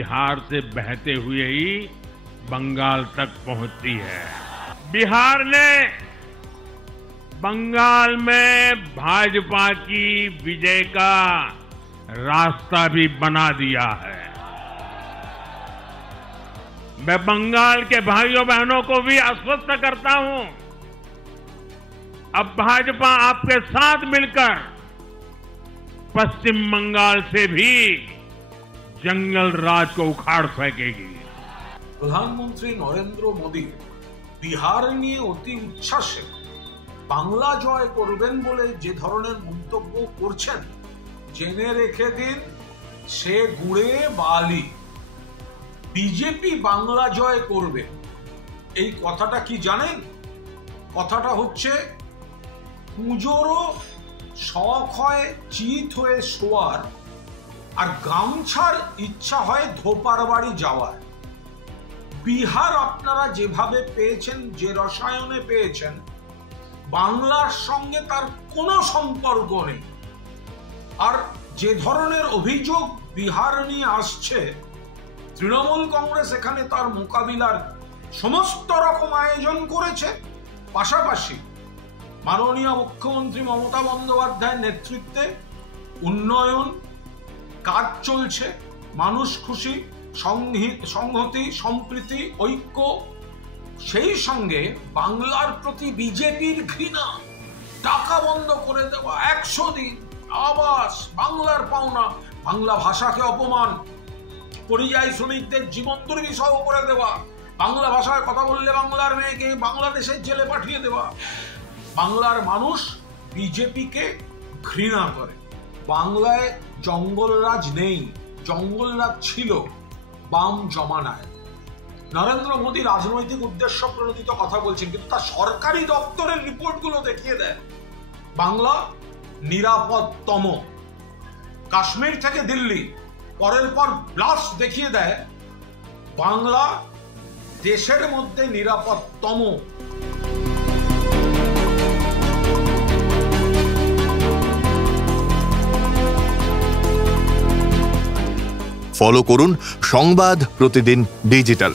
बिहार से बहते हुए ही बंगाल तक पहुंचती है। बिहार ने बंगाल में भाजपा की विजय का रास्ता भी बना दिया है। मैं बंगाल के भाइयों बहनों को भी आश्वस्त करता हूं, अब भाजपा आपके साथ मिलकर पश्चिम बंगाल से भी जंगल राज को उखाड़ फेंकेगी। प्रधानमंत्री नरेंद्र मोदी बिहार निये अति उच्छ्वासे बांगला जय करबेन बोले जे धरनेर मंतब्य करछेन जेने रेखे दिन से गुड़े बाली। बीजेपी बांगला जय करबे এই কথাটা কি জানেন? কথাটা হচ্ছে পুজোরও শখ হয় চিত হয়ে শোয়ার আর গামছার ইচ্ছা হয় ধোপার বাড়ি যাওয়ার। বিহার আপনারা যেভাবে পেয়েছেন, যে রসায়নে পেয়েছেন, বাংলার সঙ্গে তার কোনো সম্পর্ক নেই। আর যে ধরনের অভিযোগ বিহার নিয়ে আসছে, তৃণমূল কংগ্রেস এখানে তার মোকাবিলার সমস্ত রকম আয়োজন করেছে। পাশাপাশি মাননীয় মুখ্যমন্ত্রী মমতা বন্দ্যোপাধ্যায়ের নেতৃত্বে উন্নয়ন কাজ চলছে, মানুষ খুশি, সংহতি, সম্প্রীতি, ঐক্য, সেই সঙ্গে বাংলার প্রতি বিজেপির ঘৃণা, টাকা বন্ধ করে দেওয়া, 100 দিন আবাস, বাংলার পাওনা, বাংলা ভাষাকে অপমান, পরিযায়ী শ্রমিকদের জীবন দুর্বিষহ করে দেওয়া, বাংলা ভাষায় কথা বললে বাংলার মেয়েকে বাংলাদেশের জেলে পাঠিয়ে দেওয়া। বাংলার মানুষ বিজেপিকে ঘৃণা করে। বাংলায় জঙ্গলরাজ নেই, জঙ্গলরাজ ছিল বাম জমানায়। নরেন্দ্র মোদী রাজনৈতিক উদ্দেশ্য প্রণোদিত কথা বলছেন, কিন্তু তার সরকারি দপ্তরের রিপোর্টগুলো দেখিয়ে দেয় বাংলা নিরাপদতম। কাশ্মীর থেকে দিল্লি পরের পর ব্লাস্ট দেখিয়ে দেয় বাংলা দেশের মধ্যে নিরাপদতম। ফলো করুন সংবাদ প্রতিদিন ডিজিটাল।